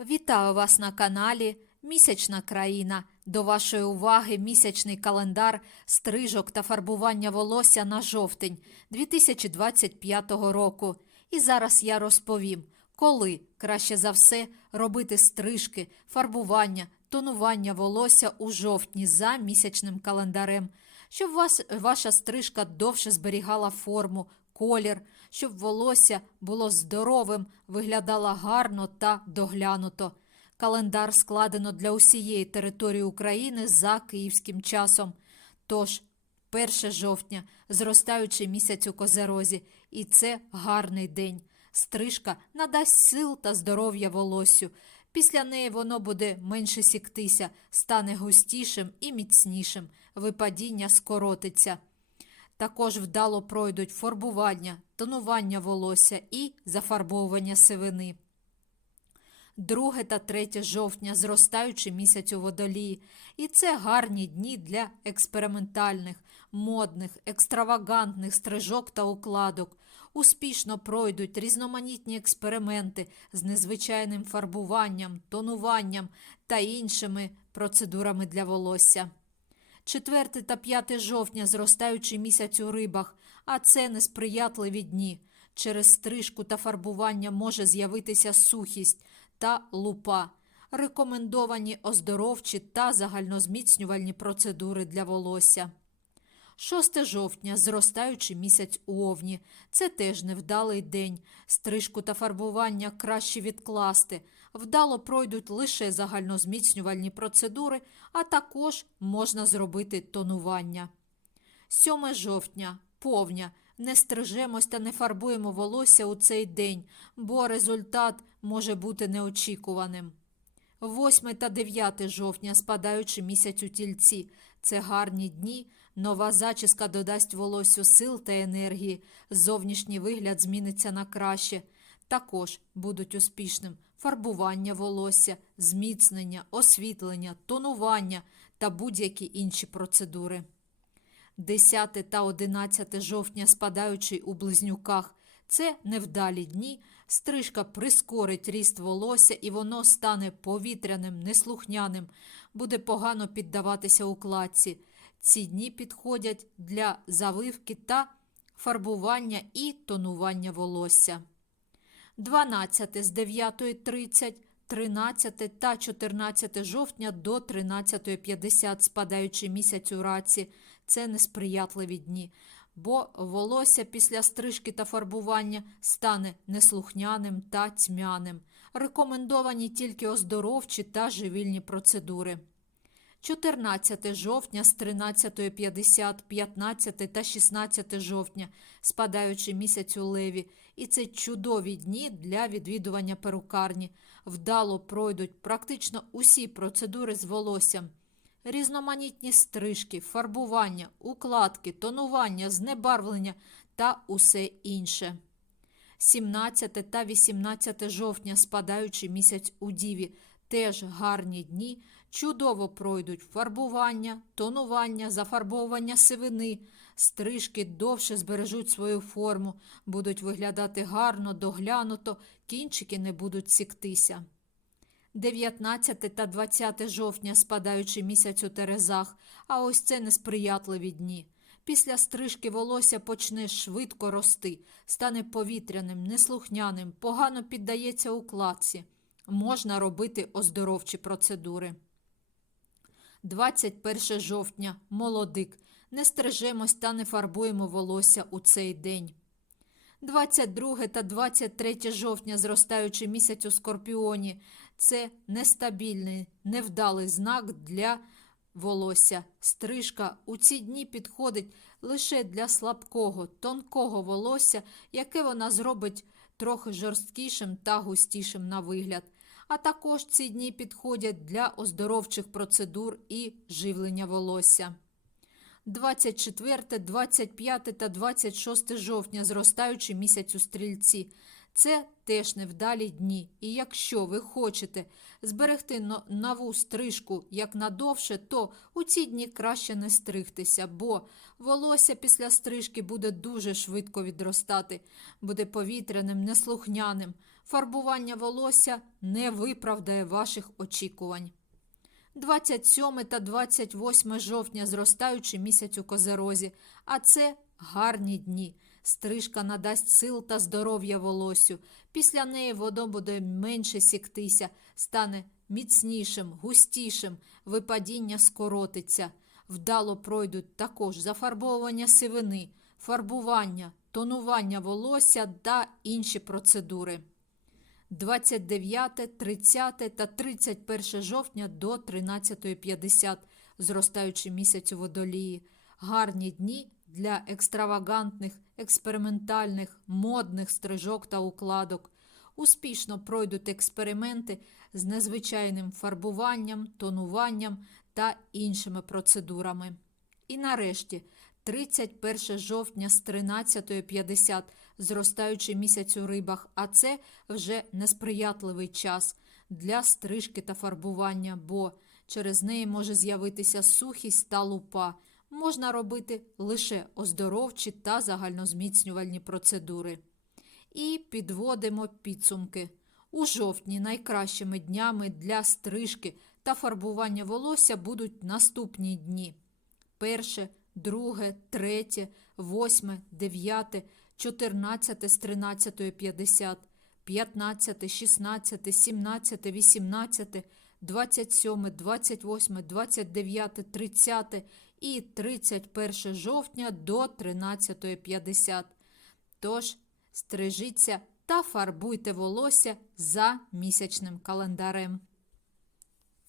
Вітаю вас на каналі Місячна країна. До вашої уваги місячний календар стрижок та фарбування волосся на жовтень 2025 року. І зараз я розповім, коли краще за все робити стрижки, фарбування, тонування волосся у жовтні за місячним календарем, щоб вас, ваша стрижка довше зберігала форму, колір, щоб волосся було здоровим, виглядало гарно та доглянуто. Календар складено для усієї території України за київським часом. Тож, 1 жовтня, зростаючий місяць у козерозі, і це гарний день. Стрижка надасть сил та здоров'я волоссю. Після неї воно буде менше сіктися, стане густішим і міцнішим, випадіння скоротиться. Також вдало пройдуть фарбування, тонування волосся і зафарбовування сивини. 2 та 3 жовтня зростаючий місяць у водолії. І це гарні дні для експериментальних, модних, екстравагантних стрижок та укладок. Успішно пройдуть різноманітні експерименти з незвичайним фарбуванням, тонуванням та іншими процедурами для волосся. 4 та 5 жовтня зростаючий місяць у рибах, а це несприятливі дні. Через стрижку та фарбування може з'явитися сухість та лупа. Рекомендовані оздоровчі та загальнозміцнювальні процедури для волосся. 6 жовтня зростаючий місяць у Овні. Це теж невдалий день. Стрижку та фарбування краще відкласти. Вдало пройдуть лише загальнозміцнювальні процедури, а також можна зробити тонування. 7 жовтня повня. Не стрижемось та не фарбуємо волосся у цей день, бо результат може бути неочікуваним. 8 та 9 жовтня спадаючи місяць у тільці. Це гарні дні. Нова зачіска додасть волоссю сил та енергії, зовнішній вигляд зміниться на краще. Також будуть успішним фарбування волосся, зміцнення, освітлення, тонування та будь-які інші процедури. 10 та 11 жовтня спадаючий у близнюках. Це невдалі дні. Стрижка прискорить ріст волосся і воно стане повітряним, неслухняним, буде погано піддаватися укладці. Ці дні підходять для завивки та фарбування і тонування волосся. 12 з 9.30, 13 та 14 жовтня до 13.50 спадаючий місяць у раці – це несприятливі дні, бо волосся після стрижки та фарбування стане неслухняним та тьмяним. Рекомендовані тільки оздоровчі та живільні процедури. 14 жовтня з 13.50, 15 та 16 жовтня, спадаючи місяць у леві, і це чудові дні для відвідування перукарні. Вдало пройдуть практично усі процедури з волоссям. Різноманітні стрижки, фарбування, укладки, тонування, знебарвлення та усе інше. 17 та 18 жовтня, спадаючи місяць у Діві, теж гарні дні, чудово пройдуть фарбування, тонування, зафарбовування сивини, стрижки довше збережуть свою форму, будуть виглядати гарно, доглянуто, кінчики не будуть сіктися. 19 та 20 жовтня спадаючи місяць у Терезах, а ось це несприятливі дні. Після стрижки волосся почне швидко рости, стане повітряним, неслухняним, погано піддається укладці. Можна робити оздоровчі процедури. 21 жовтня. Молодик. Не стрижемось та не фарбуємо волосся у цей день. 22 та 23 жовтня, зростаючи місяць у Скорпіоні, це нестабільний, невдалий знак для волосся. Стрижка у ці дні підходить лише для слабкого, тонкого волосся, яке вона зробить трохи жорсткішим та густішим на вигляд. А також ці дні підходять для оздоровчих процедур і живлення волосся. 24, 25 та 26 жовтня, зростаючи місяць у стрільці. Це теж невдалі дні. І якщо ви хочете зберегти нову стрижку як надовше, то у ці дні краще не стригтися, бо волосся після стрижки буде дуже швидко відростати, буде повітряним, неслухняним. Фарбування волосся не виправдає ваших очікувань. 27 та 28 жовтня зростаючий місяць у козерозі, а це гарні дні. Стрижка надасть сил та здоров'я волосю. Після неї воно буде менше сіктися, стане міцнішим, густішим, випадіння скоротиться. Вдало пройдуть також зафарбовування сивини, фарбування, тонування волосся та інші процедури. 29, 30 та 31 жовтня до 13.50, зростаючий місяць у водолії. Гарні дні для екстравагантних, експериментальних, модних стрижок та укладок. Успішно пройдуть експерименти з незвичайним фарбуванням, тонуванням та іншими процедурами. І нарешті 31 жовтня з 13.50 зростаючий місяць у рибах, а це вже несприятливий час для стрижки та фарбування, бо через неї може з'явитися сухість та лупа. Можна робити лише оздоровчі та загальнозміцнювальні процедури. І підводимо підсумки. У жовтні найкращими днями для стрижки та фарбування волосся будуть наступні дні: 1, 2, 3, 8, 9, 14 з 13.50, 15, 16, 17, 18, 27, 28, 29, 30 і 31 жовтня до 13.50. Тож, стрижіться та фарбуйте волосся за місячним календарем.